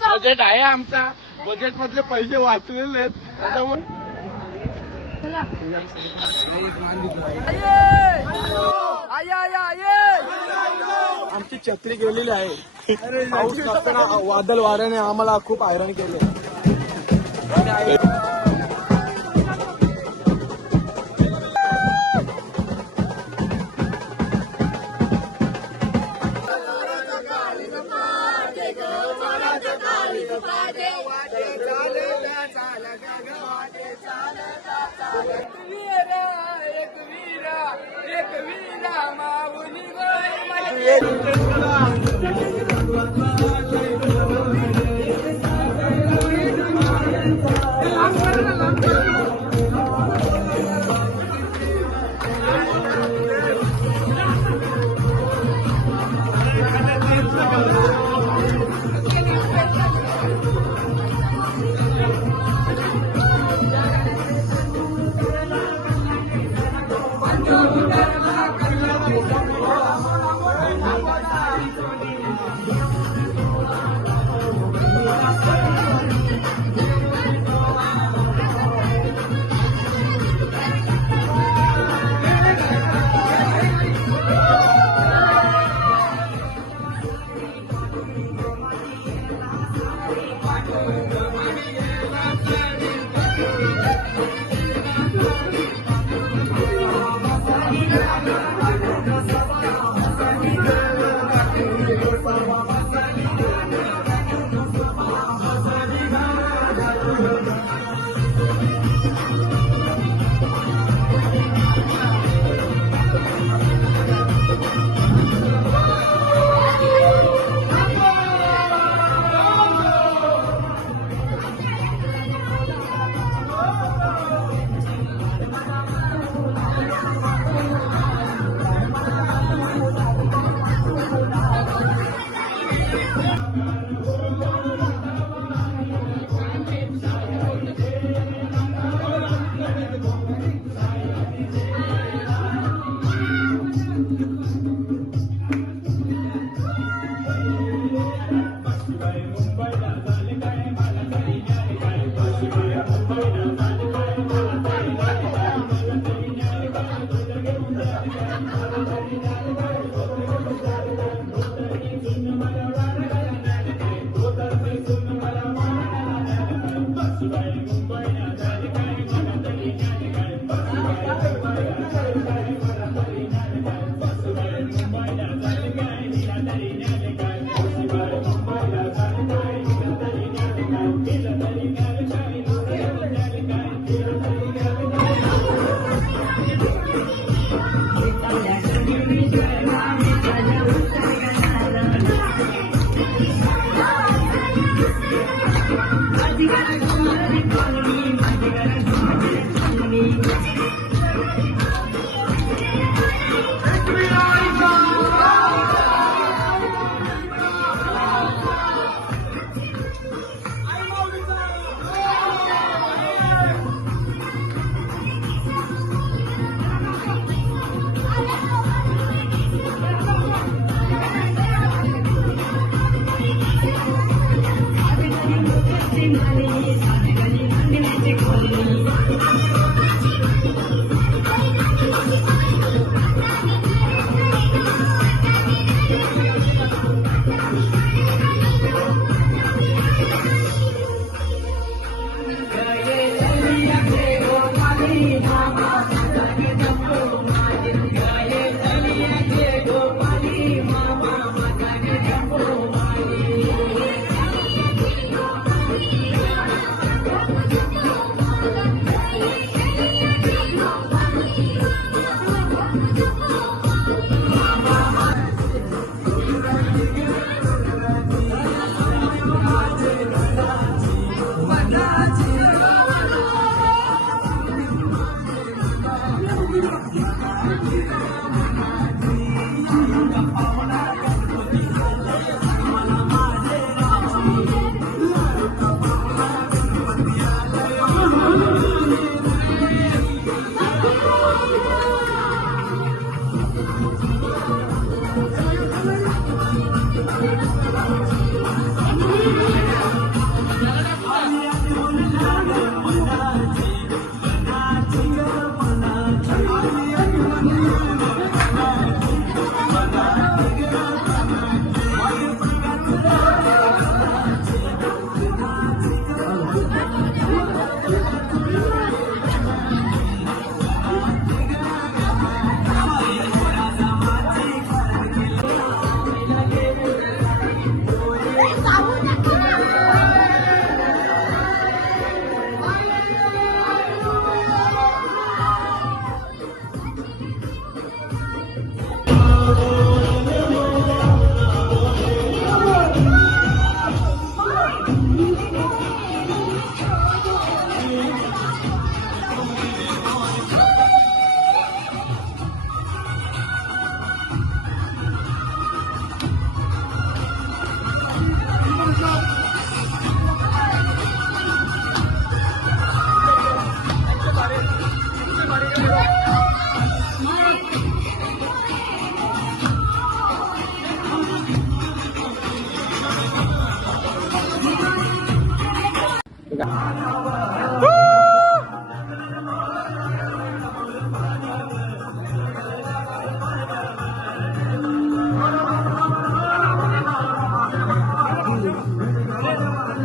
Budget आहे आमचा, budget मधले पैसे वाचलेले आहेत त्याच्यामुळे आमची छत्री गेलेली आहे. पाऊस नसताना वादळ वाऱ्याने आम्हाला खूप हैराण केले.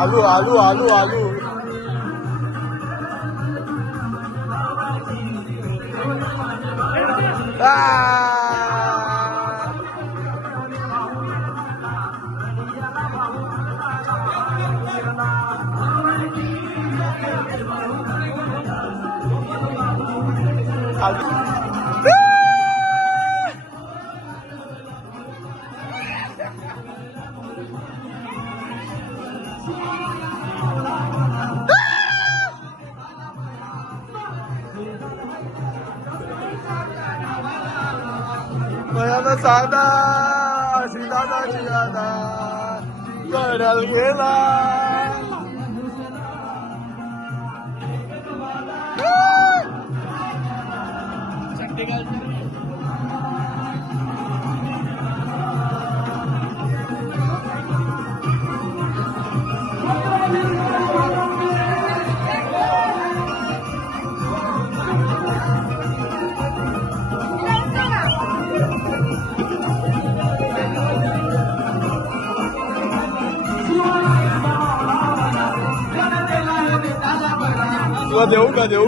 आलू आलू आलू आलू मला साधा सीधा जियादा कडल गेला तुला देऊ का देऊ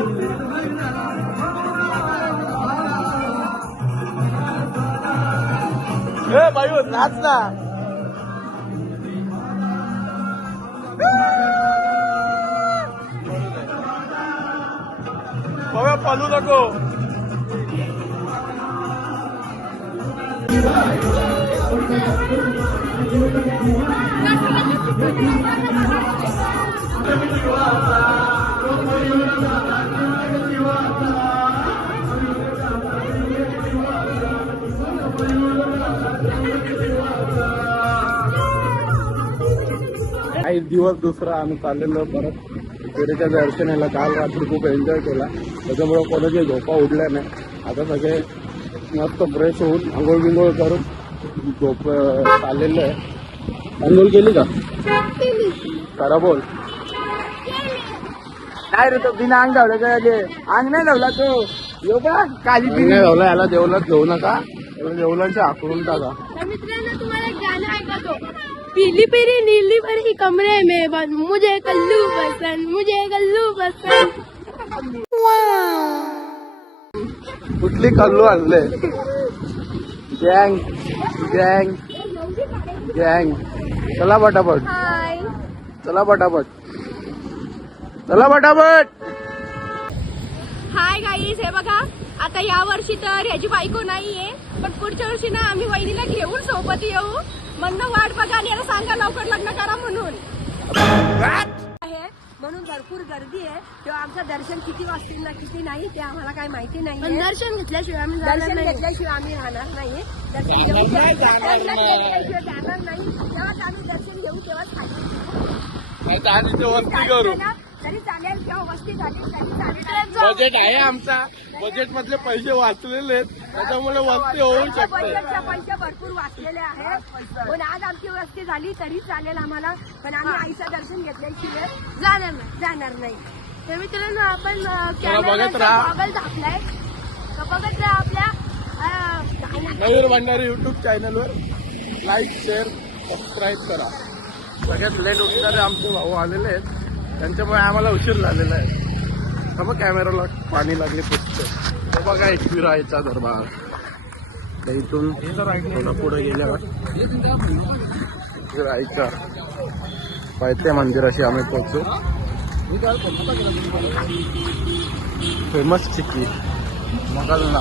ए बाई नाच ना बाबा पालू नको काही दिवस दुसरा आम्ही चाललेलो परत देवीच्या दर्शनाला. काल रात्री खूप एन्जॉय केला त्याच्यामुळे कोणाच्या झोपा उडल्या नाही. आता सगळे मस्त फ्रेश होऊन आंघोळ बिंघोळ करून झोप चाललेलं आहे. आंघोळ केली का खरा बोल नाही रे तो बिना अंग धावला काय अंग नाही धावला तो येऊ का काली नाही धावला. याला देवलात घेऊ नका देवलांच्या आकडून टाका. मित्रांनो तुम्हाला गाणं ऐकतो पीली पीली नीली भरी कमरे में बंद मुझे कल्लू पसंद मुझे कल्लू पसंद. कुठली कल्लू आणले गँग गँग गँग. चला पटापट हाय चला पटापट चला पटापट. हाय गाईज हे बघा आता या वर्षी तर ह्याची बायको नाहीये पण पुढच्या वर्षी ना आम्ही वहिनीला घेऊन सोबत येऊ म्हणून वाट बघा आणि याला सांगा लवकर लग्न करा म्हणून आहे. म्हणून भरपूर गर्दी आहे तेव्हा आमचं दर्शन किती वाजतील ना किती नाही ते आम्हाला काही माहिती नाही. दर्शन घेतल्याशिवाय आम्ही घेतल्याशिवाय आम्ही राहणार नाही. दर्शन घेतल्याशिवाय जाणार नाही. तेव्हाच आम्ही दर्शन घेऊ तेव्हाच खाली वस्ती करू. तरी चालेल किंवा वस्ती झाली तरी चालेल. बजेट आहे आमचा बजेट मधले पैसे वाचलेले आहेत त्याच्यामुळे वस्ती होऊ शकते. पैसे भरपूर वाचलेले आहेत पण आज आमची वस्ती झाली तरी चालेल आम्हाला पण आम्ही आईचं दर्शन घेतल्याशिवाय जाणार नाही. तर मित्रांनो आपण बघत राहा. गॉगल टाकलाय तर बघत राहा आपल्या मयूर भंडारी युट्यूब चॅनलवर लाईक शेअर सबस्क्राईब करा. सगळ्यात लेट उठणारे आमचे भाऊ आलेले आहेत त्यांच्यामुळे आम्हाला उशीर झालेला आहे. मग कॅमेराला पाणी लागले पुस्तक. तो बघा एक विरायचा दरबार. तर इथून थोडं पुढे गेल्यावर विरायचा पायथे मंदिराशी आम्ही पोहोचू. फेमस चिक्की मगलना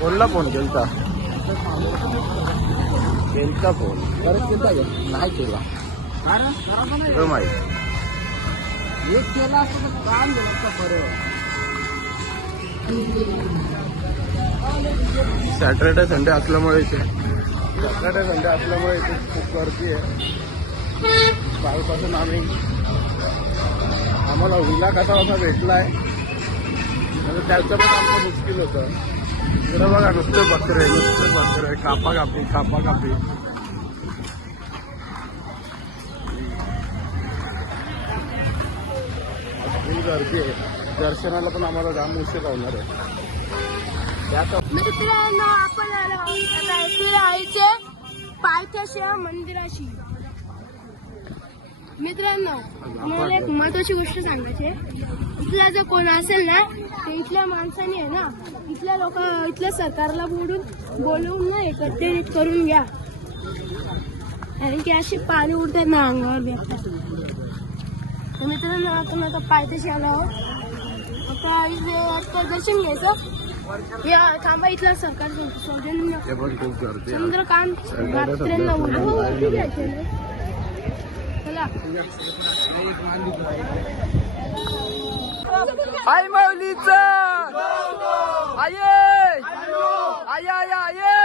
बोलला फोन गेलता फोन नाही केला माहिती एक केला असं काम सॅटर्डे संडे असल्यामुळे इथे खूप गर्दी आहे. कालपासून आम्हाला विला कसा भेटलाय म्हणजे त्याचं पण आमचं मुश्किल होतं. तर बघा नुसते बकरे कापा कापी गर्दी आहे. दर्शनाला पण आम्हाला जाम उशीर होणार आहे. मित्रांनो आपण आलो आता एकविरा आईचे पायथ्याशा मंदिराशी. मित्रांनो मला एक महत्वाची गोष्ट सांगायची आहे. इथला जर कोण असेल ना तर इथल्या माणसाने आहे ना इथल्या सरकारला बोलवून ना एकत्रित करून घ्या. कारण की अशी पाणी उडतात ना अंगावर भेटतात. तर मित्रांनो आपण आता पायथ्याशी आलो आहोत. आता इथे आता दर्शन घ्यायचं. या थांबा इथला सरकार चंद्रकांत रात्रेंना उभी घ्यायचे. चला आई माऊलीचा आये आये आये आये.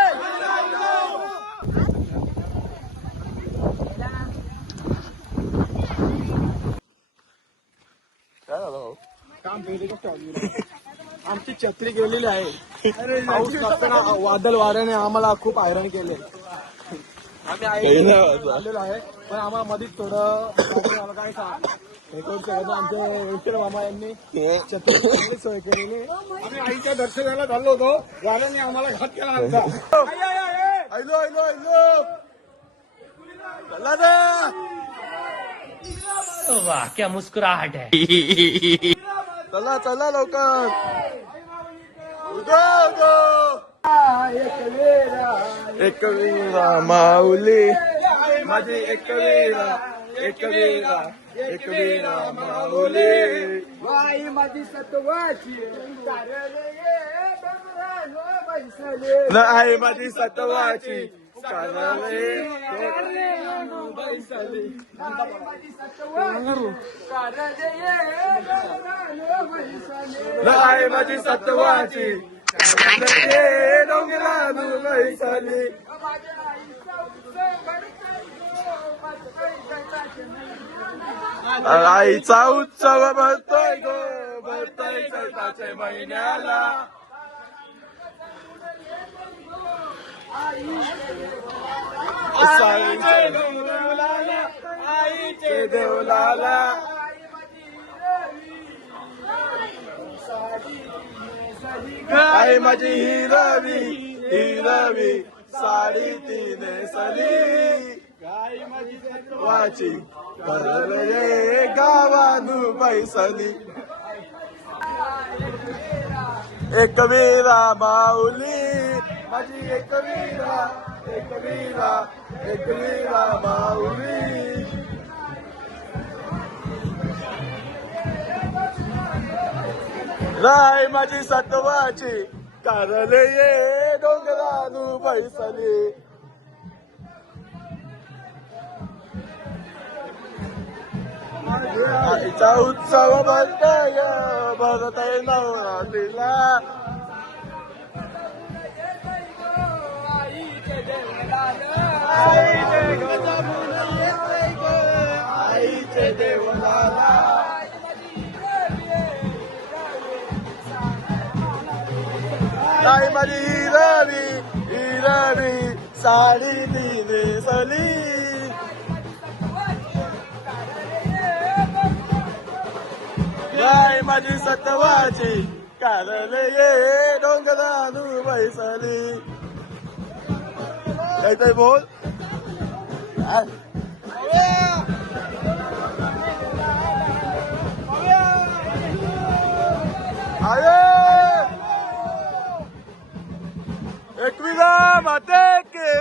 आमची छत्री गेलेली आहे. पाऊस नसताना वादळ वाऱ्याने आम्हाला खूप हैराण केले. आम्ही आलेलो आहे पण आम्हाला मध्येच थोडं काय हे करू शकत. आमचे विठ्ठल मामा यांनी छत्री सोय केलेली. आम्ही आईच्या दर्शनाला चाललो होतो. वाऱ्याने आम्हाला घात केला आमचा. ऐलो ऐलो ऐलो चला ना. वाह क्या मुस्कुराहट है. चला चला लवकर. उदो उदो एक वीरा माऊली माझी एक वीरा माऊली. वाई माझी सत्वाची आई माझी सत्वाची कानाले बैसली. आई माझी सत्वाची डोंगरान बैसली. आईचा उत्सव भरतोय गो भरतोय चैताच्या महिन्याला. आईचे देवलाला आई माझी हिरवी साडी तिने सली. गाई माझी वाची करले गावानू बैसली. एक वीरा माऊली माझी एक वीरा माऊली. राय माझी सत्वाची कारले ये डोंगरानू बैसली. आईचा उत्सव भरतय नवरात्रीला. आईचे देवलाला. आई माझी हिरवी साडी तिने सली. आई माझी सत्वाची कारले ये डोंगरानू बैसली. काहीतरी बोल. एकविरा माते के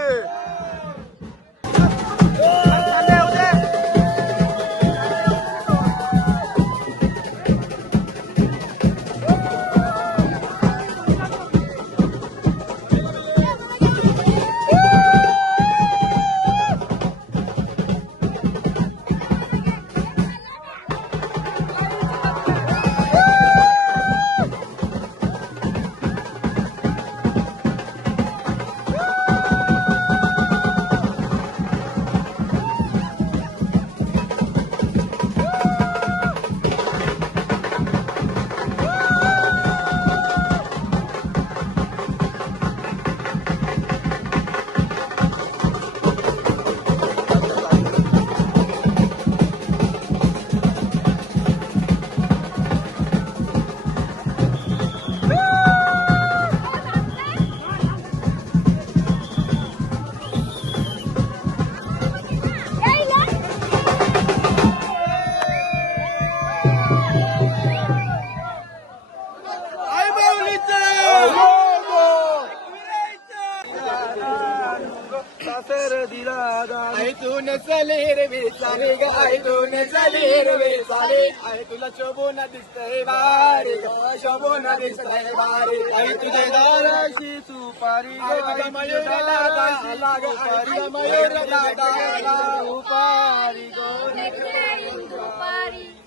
रे ग आई दोन चाले हिरवे चाले आई तुला शोभून दिसतंय बारी ग शोभून दिसतंय बारी आई तुझे दाराशी सुपारी ग आई मयूर दादा आला ग आई मयूर दादा आला सुपारी ग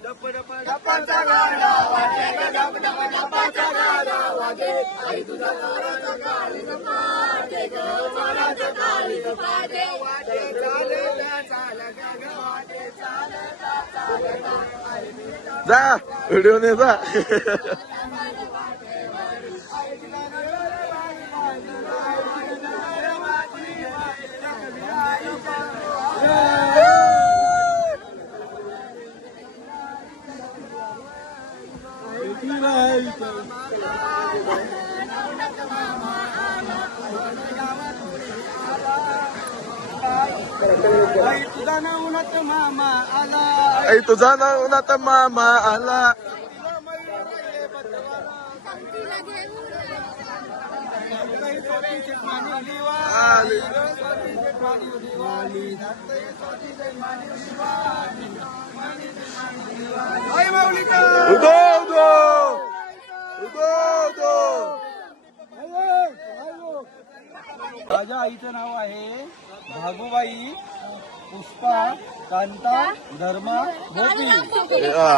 डप डप डपाचा गाडा वाजे ग डप डप डपाचा गाडा वाजे आई तुझा दाराचा काळी पाटे ग दाराचा काळी पाटे वाटे चाले चाल ग वाटे चाल जा व्हिडिओ ने जा आई तुझा नाव उन्हात मामा आला आई तुझा नाव उन्हात मामा आला आली. आई माऊलीचा उदो उदो उदो उदो माझ्या आईचं नाव आहे भागोबाई पुष्पा कांता धर्मा गोपी हा.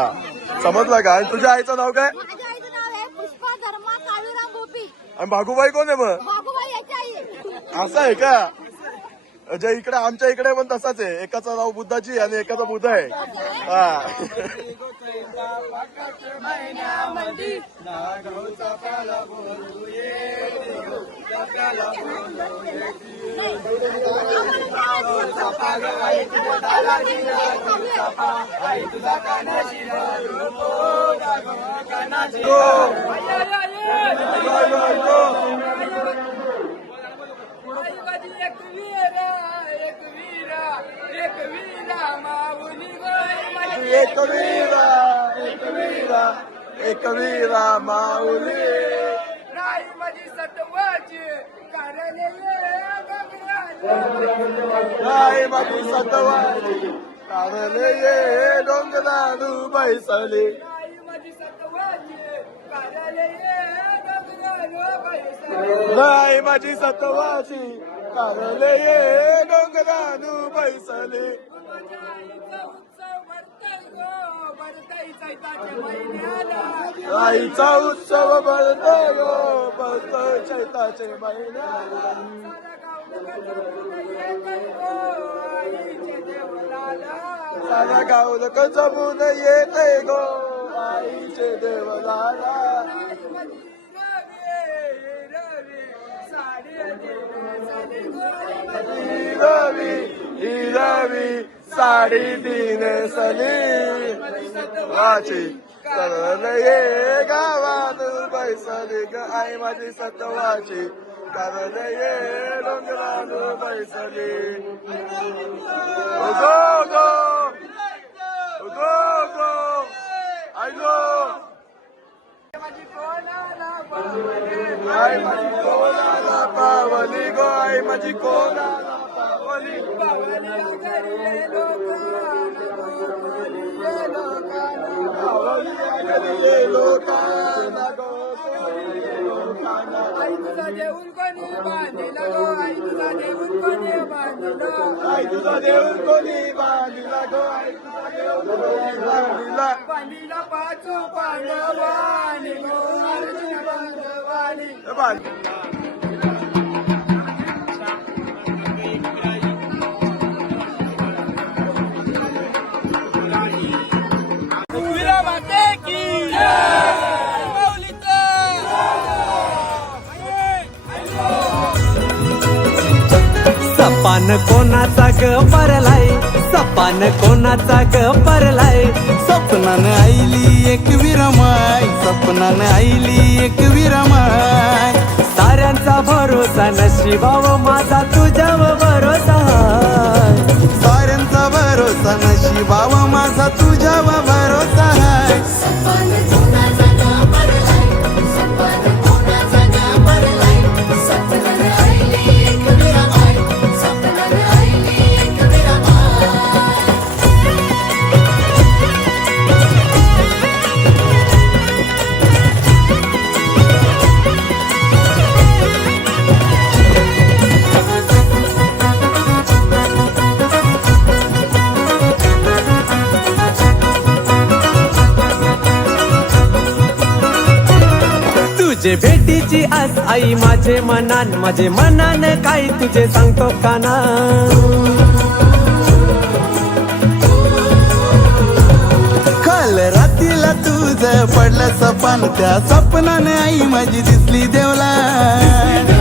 समजलं का आणि तुझ्या आईचं नाव काय माझ्या आईचं नाव आहे पुष्पा धर्मा काळूराम गोपी. आणि भागूबाई कोण आहे मग बाबूबाई याची आई. असं आहे का जे इकडे आमच्या इकडे पण तसाच आहे एकाचं नाव बुद्धाची आणि एकाचं बुद्ध आहे हा महिन्यामध्ये नागावचा प्याला बोलू ये आई तुझ्या दादाची आई तुझा कानाची कानाची एक वीरा एक वीरा एक वीरा माऊली नाही माझी सत्वाची कारण नाही माझी सतवाची कारले ये डोंगरालू बैसले माझी सत्वाची कारण नाही माझी सतवाची कारले ये डोंगरालू बैसले आईचा उत्सव भरतोय गो भरतोय चैताचे महिन्याला सारा गाव लोक जमून येते गो आईचे देवलाला रवी ही रवी साडी दिने सली वाची करल ये गावात बैसली ग आई माझी सतवाची करल ये डोंगरात बैसली गो गो गो गो आई गो आई माझी कोणाला पावली गो आई माझी कोणाला पावली आई तुझा देऊन कोणी बांधिला गो आई तुझा देऊन कोणी बांधिला आई तुझा देऊन कोणी बांधिला गो आई तुझा देऊन कोणी बांधिला बांधिला पाचू पांडवानी गो अर्जुन बांधवानी सपान कोणाचा ग परलाय सपान कोणाचा ग परलाय सपनानं आईली एक विरमाय सपनानं आईली एक विरमाय साऱ्यांचा भरोसा नशिबाव माझा तुझ्यावर भरोसा साऱ्यांचा भरोसा नशिबाव माझा तुझ्यावर भरोसा आहे सपन कोणाचा ग परलाय सपन कोणाचा ग परलाय सपनानं आईली एक विरमाय सपनानं आईली एक विरमाय तुझे भेटीची आस आई माझे मनान काय तुझे सांगतो काना. काल रात्रीला तुझं पडलं सपन, त्या सपनाने आई माझी दिसली देवला.